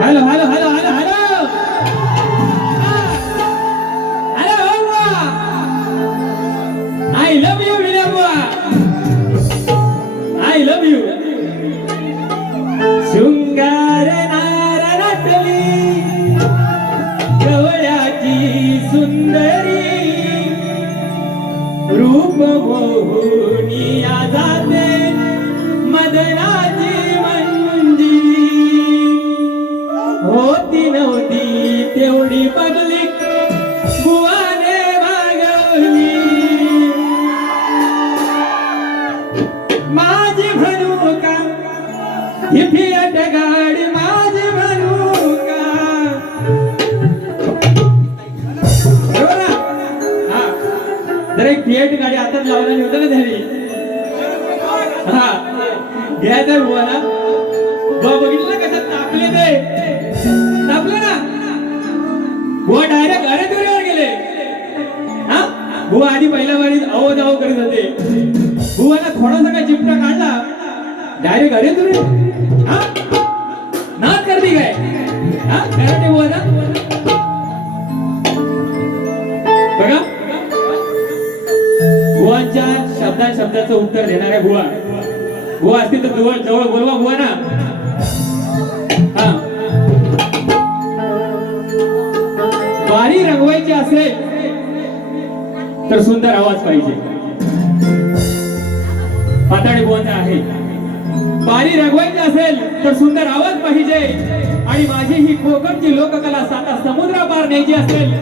Hello hello hello hello hello I love you Vinay बुवा, I love you. शृंगार नारळातली गवळ्याची सुंदरी रूप मोहुनी जाते मदनाची होती नव्हती तेवढी पब्लिक बुवाने मागवली. माझी म्हणू का ही फियाट गाडी माझी म्हणू का. बरोबर ना? हा, जर एक फियाट गाडी आताच लावलेली होतं ना तरी हा घ्यायचं बुवाला. बघितलं कसं तापले ते, तापले ना बुवा, डायरेक्ट अरे तुरीवर गेले. हा बुवा आधी पहिल्या वारीत अवो जावो करीत होते. बुवाला थोडासा काय चिपटा काढला डायरेक्ट अरे तुरी. हा नाच करते काय हा कराटे बुवा ना. बघा बुवांच्या शब्दाचं उत्तर देणार आहे बुवा. बुवा असतील तर जवळ जवळ बोलवा बुवा ना. वारी रंगवायची असेल तर सुंदर आवाज पाहिजे. पाताळी बुवांचा आहे. वारी रंगवायची असेल तर सुंदर आवाज पाहिजे. आणि माझी ही कोकणची लोककला साता समुद्र पार न्यायची असेल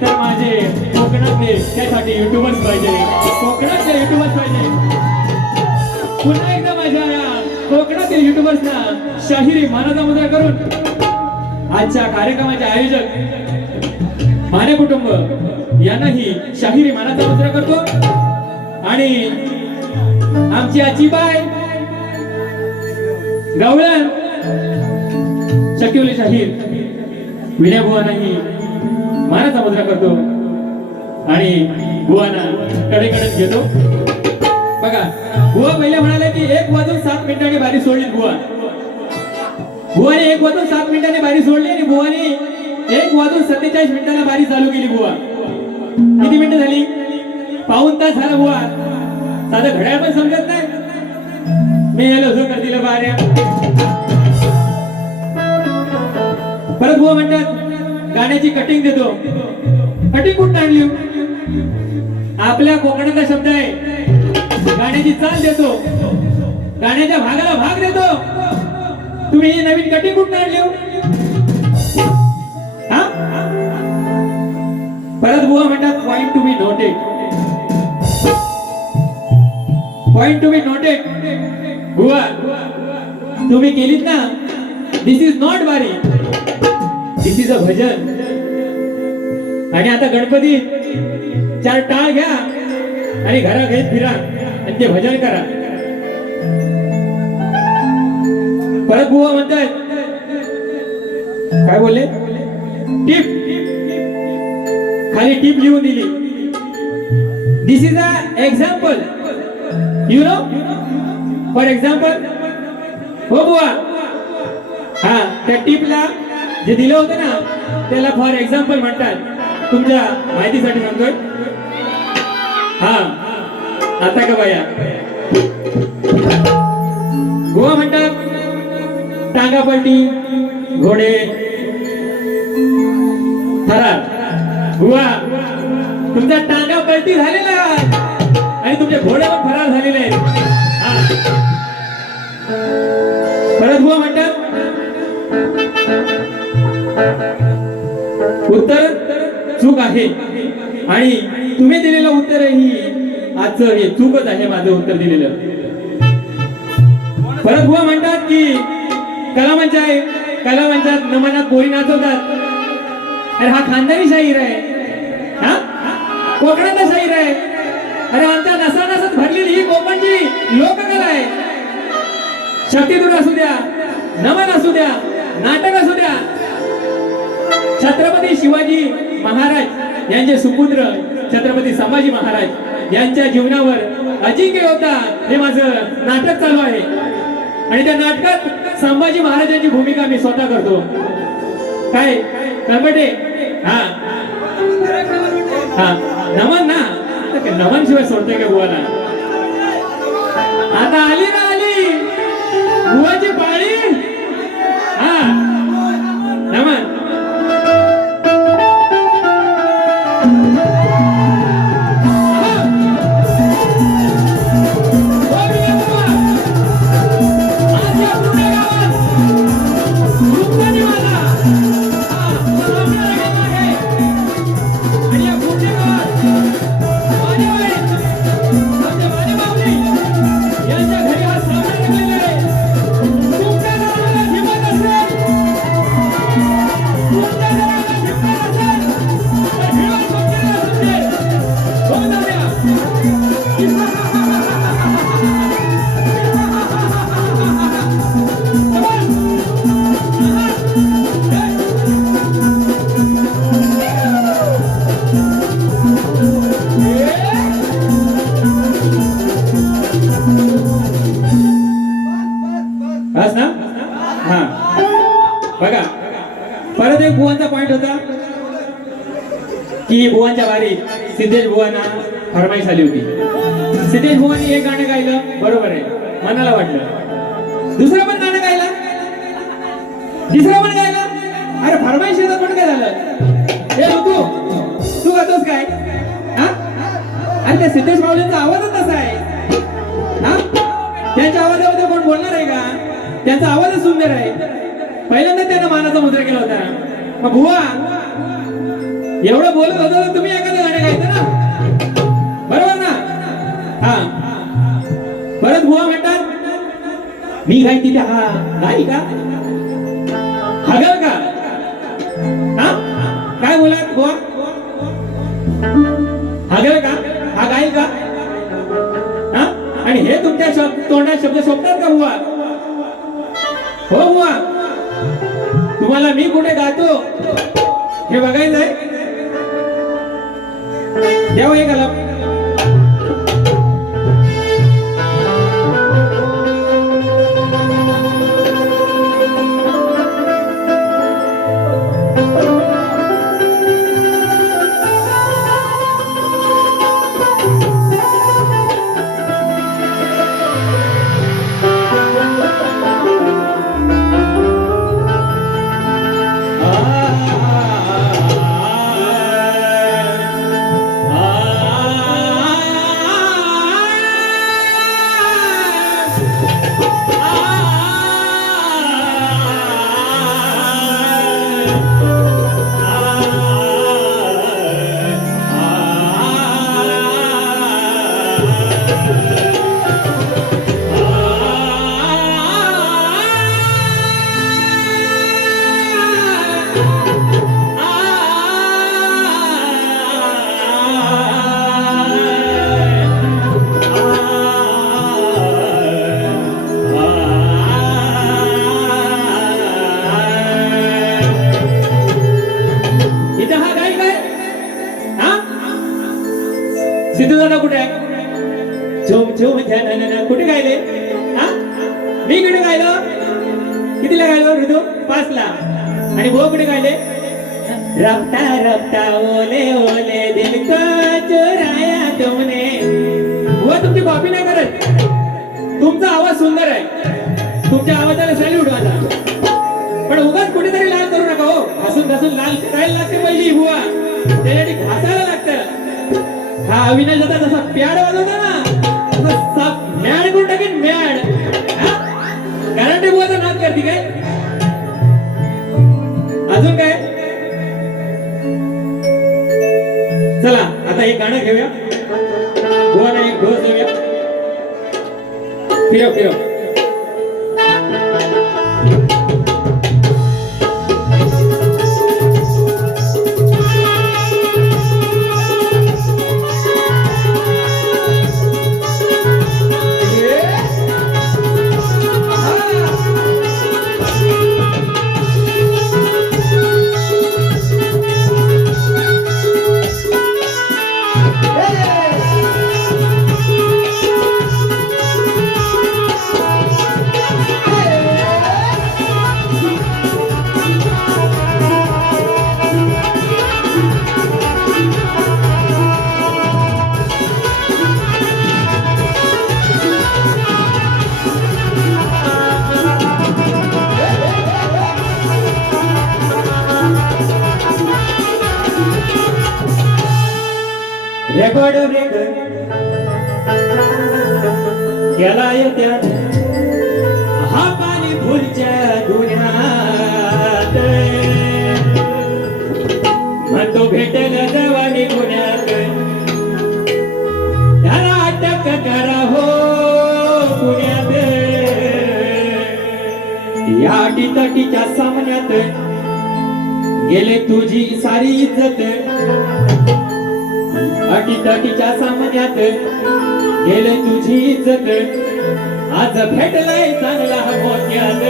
तर माझे कोकणातले त्यासाठी युट्यूबर्स पाहिजे. कोकणातले युट्यूबर्स पाहिजे. पुन्हा एकदा माझ्या कोकणातील युट्यूबर्सना शाहिरी मानाचा मुद्रा करून आजच्या कार्यक्रमाचे आयोजक माने कुटुंब यांनाही शाहिरी मानाचा मुद्रा करतो. आणि आमची आजीबाई गवळण शकीवली शाहीर विनय बुवांनाही मानाचा मुद्रा करतो. आणि बुवांना कडेकडेच घेतो. बघा बुवा पहिले म्हणाले की 1 वाजून 7 मिनिटांनी बारी सोडली. बुवाने 1 वाजून 7 मिनिटांनी बारी सोडली आणि बुवाने 1 वाजून 47 मिनिटाला बारी चालू केली. बुवा किती मिनिटं झाली? पाऊण तास झाला. बुवा साधं घड्याळ पण समजत नाही. मी याला जो कर दिलं बाऱ्या. परत बुवा म्हणतात गाण्याची कटिंग देतो. कटिंग कुठून आणली? आपल्या कोकणातला शब्द आहे. गाण्याची चाल देतो, गाण्याच्या भागाला भाग देतो. तुम्ही ही नवीन कटिंग कुठून आणली? हा परत बुवा म्हणतात point to be noted. Point to be noted. बुवा तुम्ही केलीत ना, दिस इज नॉट वारी, दिस इज अ भजन. आणि आता गणपती 4 टाळ घ्या आणि घराघरात फिरा आणि ते भजन करा. परत बुवा म्हणतात काय बोलले? टिप. खाली टिप लिहून दिली. This is a example, you know, for example. हो बुवा, हा त्या टिपला जे दिलं होतं ना त्याला फॉर एक्झाम्पल म्हणतात. तुमच्या माहितीसाठी सांगतोय. हा आता का बाया गोवा म्हणतात टांगापट्टी घोडे थरार. गोवा तुमचा टांगा पलटी झालेला आणि तुमचे घोडे पण फरार झालेले आहेत. हा. परत गोवा म्हणतात उत्तर चूक आहे आणि तुम्ही दिलेलं उत्तर ही आजचं हे चूकच आहे. माझं उत्तर दिलेलं. परत बुवा म्हणतात की कलामंचात नमनात पोरी नाचवतात. अरे हा खानदानी शाहीर आहे. हा कोकणातला शाहीर आहे. अरे आमच्या नसानसात भरलेली ही कोकणची लोककला आहे. शक्तिदूत असू द्या, नमन असू द्या, नाटक असू द्या. छत्रपती शिवाजी महाराज यांचे सुपुत्र छत्रपती संभाजी महाराज यांच्या जीवनावर अजिंक्य होता हे माझं नाटक चालू आहे आणि त्या नाटकात संभाजी महाराजांची भूमिका मी स्वतः करतो. काय कळबटे? हा हा नमन ना. नमन शिवाय सोडतोय का बुवाला? आता आली ना आली बुवाची पाळी. हा नमन. बघा परत एक बुवांचा पॉइंट होता की बुवांच्या वारीत सिद्धेश बुवांना फरमाईश आली होती. सिद्धेश बुवांनी एक गाणं गायलं, बरोबर आहे, मनाला वाटलं. दुसरं पण गाणं गायलं, तिसरं पण गायलं. अरे फरमाईश येतात पण काय झालं? हे तू गातोस काय? हा अरे त्या सिद्धेश माऊलींचा आवाजच तसा आहे. हा त्यांच्या आवाजामध्ये कोण बोलणार आहे का? त्यांचा आवाजच सुंदर आहे. पहिल्यांदा त्यानं मानाचा मुद्रा केला होता. मग बुवा एवढं बोलत होतं तर तुम्ही एखादं गाणं गायचं ना, बरोबर ना? हा परत बुवा म्हणतात मी गायती त्या हा गाई का हगल का? हा काय बोलात बुवा? हगल का? हा गाई का? हा आणि हे तुमच्या तोंडात शब्द शोभतात का बुवा? हो बुवा तुम्हाला मी कुठे गातो हे बघायचंय. द्यावं हे कला. सिद्धूदादा कुठे आहे? झोम झोम कुठे गायले? हा मी कुठे गायलो? कितीला गायलो ऋतू? 5 ला. आणि भाऊ कुठे गायले? रफ्ता रफ्ता ओले ओले दिल को चुराया तुमने. बुवा तुमची कॉपी नाही करत, तुमचा आवाज सुंदर आहे, तुमच्या आवाजाला सॅल्यूट माझा. पण उगाच कुठेतरी लाल करू नका हो. घासून घासून लाल करायला लागते पहिली बुवा, त्यासाठी घासायला लागतं. हा अविनाश दादा जसा प्याड वाजवता ना तसा साप मॅड करून टाकेन मॅड. कराटे बुवाचा नाद करते काय. अजून काय. चला आता एक गाणं घेऊया, बुवाला एक ढोस देऊया. फिरव फिरव. रेकॉर्ड ब्रेक केला येत्या हा पाणी फुलच्या गुन्ह्यात. म्हणतो भेटेल जवानी गुन्ह्यात, त्याला अटक करा हो पुण्यात. या अटीतटीच्या सामन्यात गेले तुझी सारी इज्जत. अटीतटीच्या सामन्यात गेले तुझी इज्जत. आज भेटलाय चांगला मोक्यात,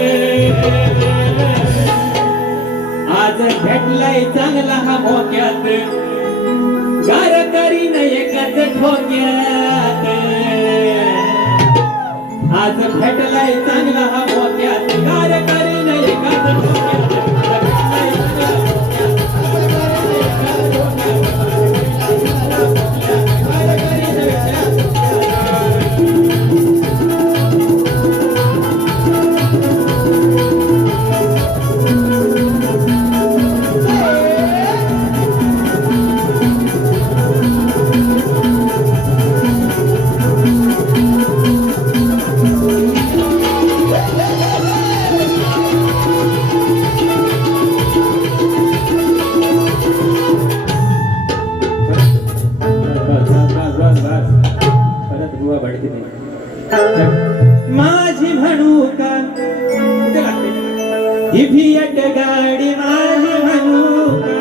आज भेटलाय चांगला हा मोक्यात. गार करीन एकाच ठोक्यात. आज भेटलाय चांगला हा मोक्यात, गार करीन एकाच ठोक्यात. माझी म्हणू का ही फिएट गाडी माझी म्हणू का.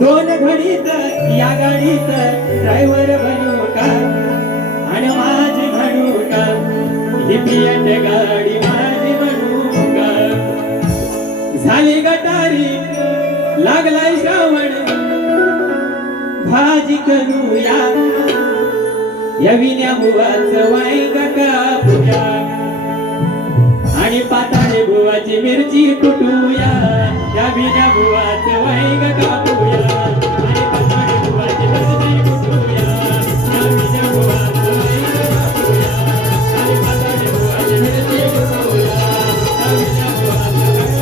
दोन घडीत या गाडीत ड्रायव्हर बनू का आणि माझी म्हणू का ही फिएट गाडी माझी म्हणू का. झाली गटारी लागलाय श्रावण भाजी करूया या विण्या बुवाचं वाईग कापूया आणि पाताळे बुवाची मिरची कुटूया. या विण्या बुवाचं वाईग कापूया आणि पाताळे बुवाची मिरची कुटूया. या विण्या बुवाचं वाईग कापूया आणि पाताळे बुवाची मिरची कुटूया. या विण्या बुवाचं वाईग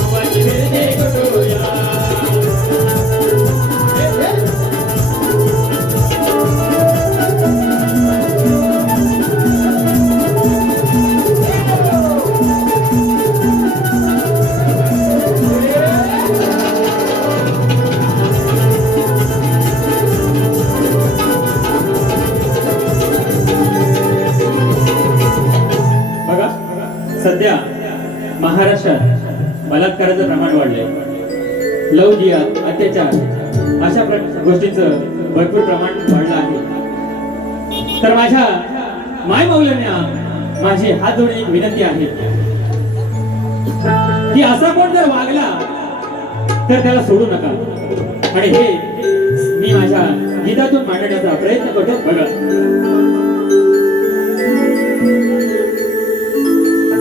कापूया बुवाची मिरची कुटूया. सध्या महाराष्ट्रात बलात्काराचं प्रमाण वाढलंय. लव जिहाद, अत्याचार अशा गोष्टींचं भरपूर प्रमाण वाढलं आहे. तर माझ्या माय मौलांना माझी हात जोडून एक विनंती आहे की असा कोण जर वागला तर त्याला सोडू नका. आणि हे मी माझ्या गीतातून मांडण्याचा प्रयत्न करतो. बघा,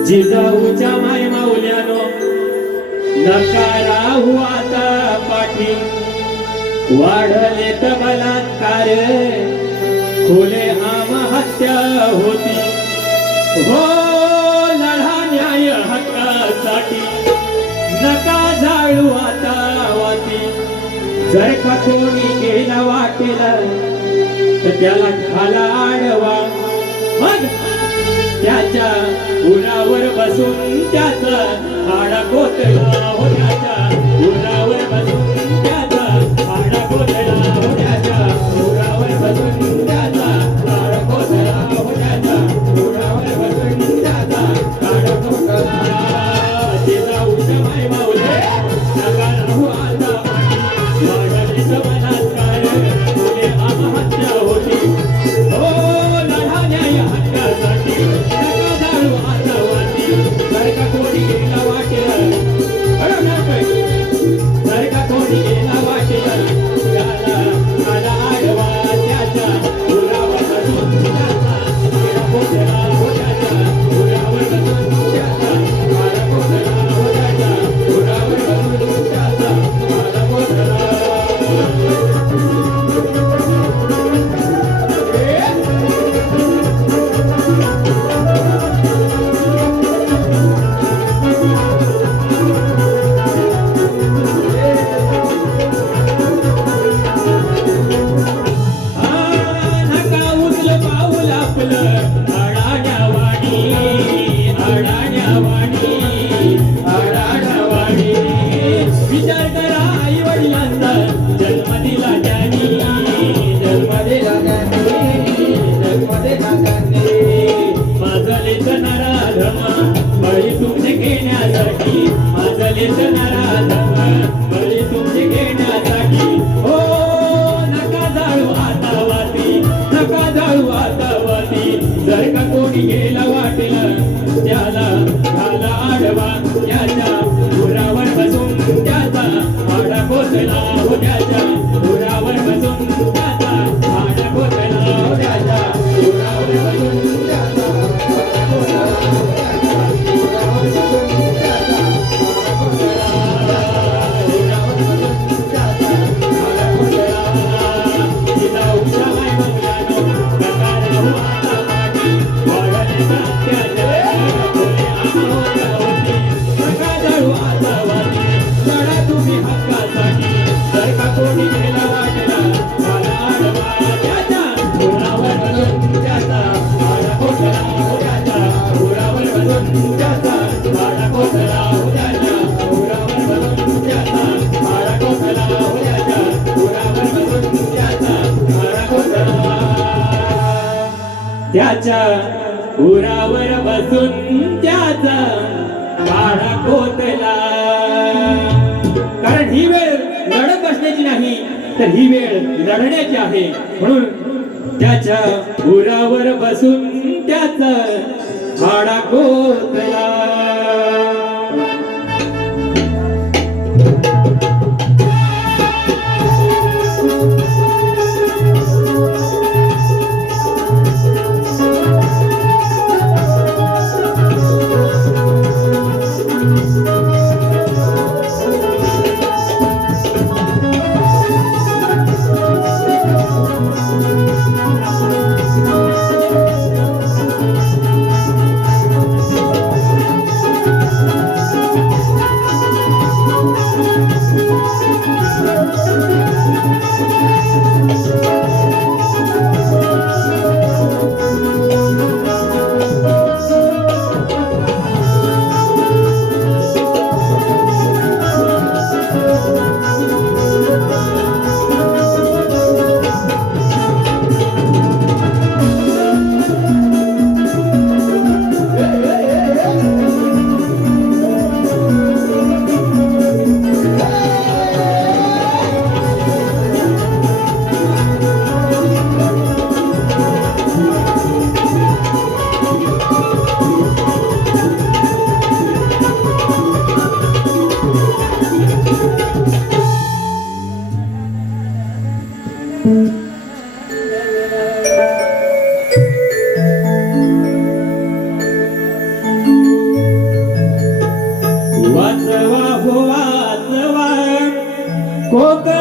जिजाऊच्या माय माऊल्यानो नका राहू आता पाठी, वाढले तर बलात्कार, खुले आम हत्या होती. हो लढा न्याय हक्कासाठी, नका जाळू आता वाती. जर का कोणी गेला वाटेला तर त्याला खाला आडवा, मग त्याच्या उरावर बसून त्याचा हाडा कोतला हो. त्याच्या उरावर बसून त्याचा हाडा कोतला हो. त्याच्या उरावर बसून त्याचा हाडा कोतला हो. त्याच्या उरावर बसून त्याचा हाडा कोतला. जिजाऊच्या माय माऊले नका राहू आता पाठी, वाढले बलात्कार, खुले आम हत्या होती. हो लढा न्याय हक्कासाठी, नका जाळू आता वाती. जर का कोणी गेला वाटेला, जर का कोणी गेला वाटेला त्याला आला आडवा. त्याच्या उरावर बसून त्याचा हाडा कोतला हो. त्याच्या उरावर बसून त्याचा हाडा कोतला हो. त्याच्या उरावर बसून त्याचा हाडा कोतला. नका उचल पाऊल आपलं अडाण्यावाणी, अडाण्यावाणी, अडाण्यावाणी. विचार करा आई वडिलांचा जन्म दिला त्यांनी, जन्म दिला त्यांनी, जन्म दिला त्यांनी. माझलेच नराधमा बळी तुमचे घेण्यासाठी, माझलेच नराधमा बळी तुमचे घेण्यासाठी. हो नका जाळू आता वाती, नका जाळू आता वाती. जर का कोणी गेला वाटेला त्याला घाला आडवा. त्याच्या उरावर बसून त्याचा हाडा कोतला हो. त्याच्या उरावर बसून त्याचा हाडा कोतला हो. त्याच्या उरावर बसून त्याचा हाडा कोतला हो. त्याच्या उरावर बसून त्याचा हाडा कोतला. उरावर बसून त्याचा हाडा कोतला. जिजाऊच्या माय माऊल्यानो नका राहू आता पाठी, वाढले अत्याचार, खुले आम हत्या होती. नका जाळू आता वाती, लढा तुम्ही हक्कासाठी. जर का कोणी गेला वाटेला झाला आडवा. त्याच्या उरावर बसून त्याचा हाडा कोतला हो. त्याच्या उरावर बसून त्याचा हाडा कोतला हो. त्याच्या उरावर बसून त्याचा हाडा कोतला हो. त्याच्या उरावर बसून त्याचा हाडा कोतला. त्याच्या उरावर बसून त्याचा हाडा कोतला. कारण ही वेळ लढत बसण्याची नाही, तर ही वेळ लढण्याची आहे. म्हणून त्याच्या उरावर बसून त्याचा हाडा कोतला.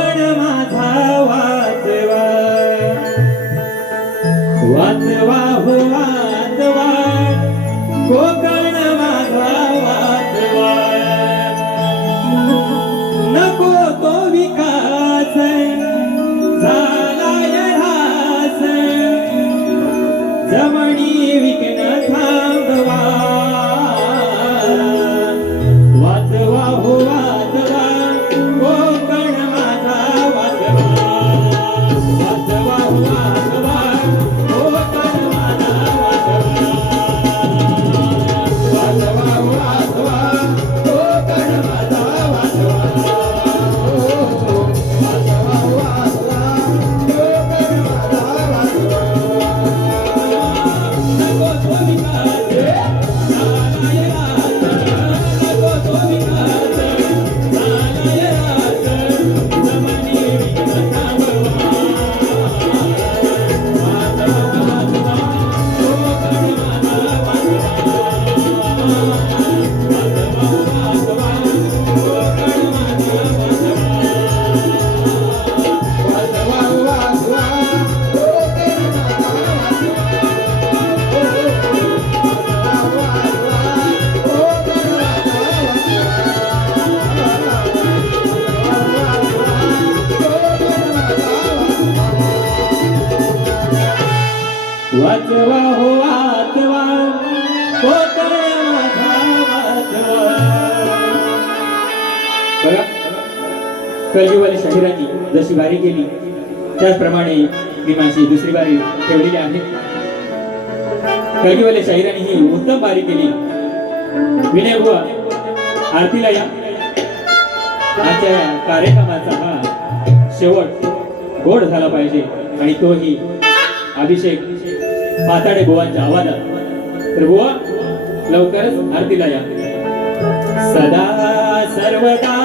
कोकण माझा वाचवा वाचवा हो वाचवा कोकण माझा वाचवा नको तो विकास झालाय ऱ्हास जमणी विकन थांबवा वाचवा हो वाचवा कोकण माझा वाचवा वाचवा हो वाचवा कोकण माझा वाचवा वाचवा हो वाचवा कोकण माझा वाचवा वाचवा हो वाचवा कोकण माझा वाचवा नको तो विकास झालाय ऱ्हास नको तो विकास झालाय ऱ्हास जमणी विकन थांबवा वाचवा वाचवा कोकण माझा वाचवा वाचवा वाचवा कोकण माझा वाचवा वाचवा वाचवा कोकण वाचवा हो वाचवा कोकण माझा वाचवा बघा कलयुगवाली शाहिरांनी जशी बारी केली त्याचप्रमाणे मी माझी दुसरी बारी ठेवलेली आहे कलयुगवाली शाहिरांनी ही उत्तम बारी केली विनय बुवा आरतीला या आजच्या कार्यक्रमाचा हा शेवट गोड झाला पाहिजे आणि तोही अभिषेक पाताडे बुवांच्या आवाजात तर बुवा लवकरच आरतीला या सदा सर्वदा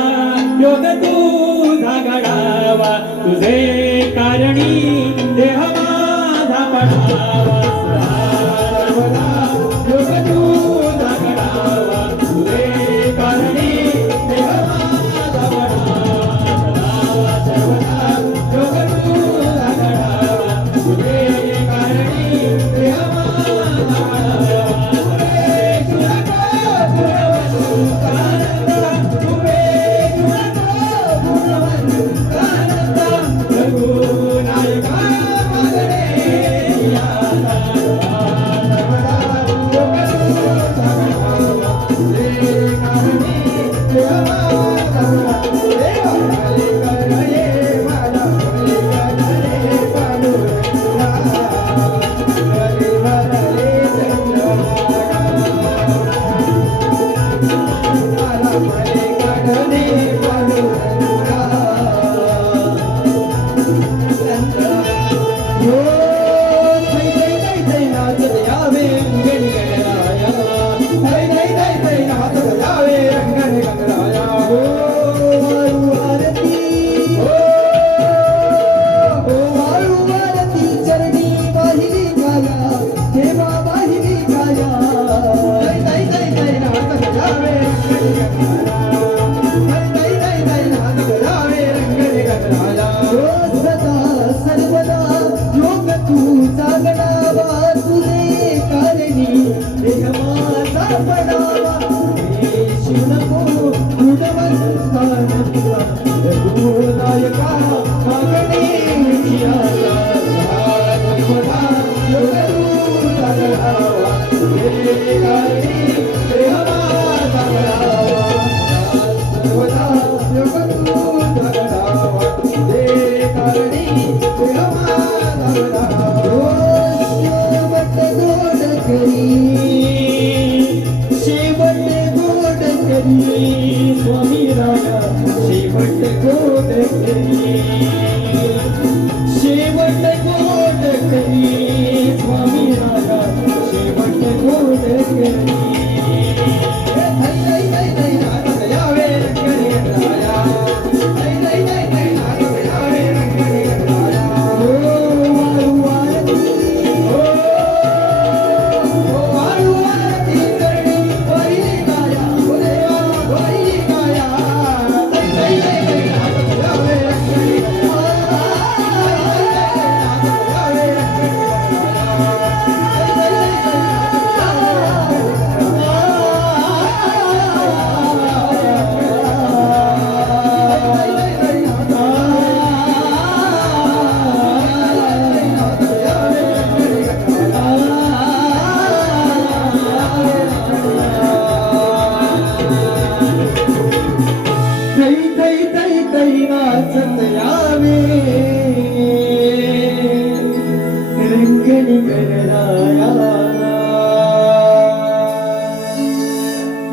योग तुझा घडावा तुझे कारणी देह माझा पडावा सदा सर्वदा योग तुझा घडावा तुझे कारणी देह माझा पडावा सदा सर्वदा योग तुझा घडावा तुझे कारणी देह माझा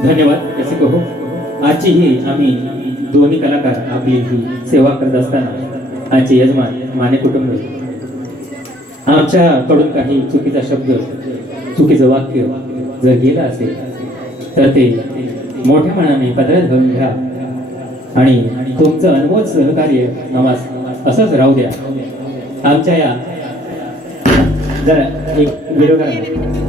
धन्यवाद कसे कहो. आजची ही आम्ही दोन्ही कलाकार आपली ही सेवा करत असताना आजचे यजमान माने कुटुंब आमच्याकडून काही चुकीचा शब्द चुकीचं वाक्य जर गेलं असेल तर ते मोठ्या मनाने पदरात घालून घ्या आणि तुमचं अनमोल सहकार्य आम्हास असंच राहू द्या. आमच्या या जरा एक व्हिडिओ करा.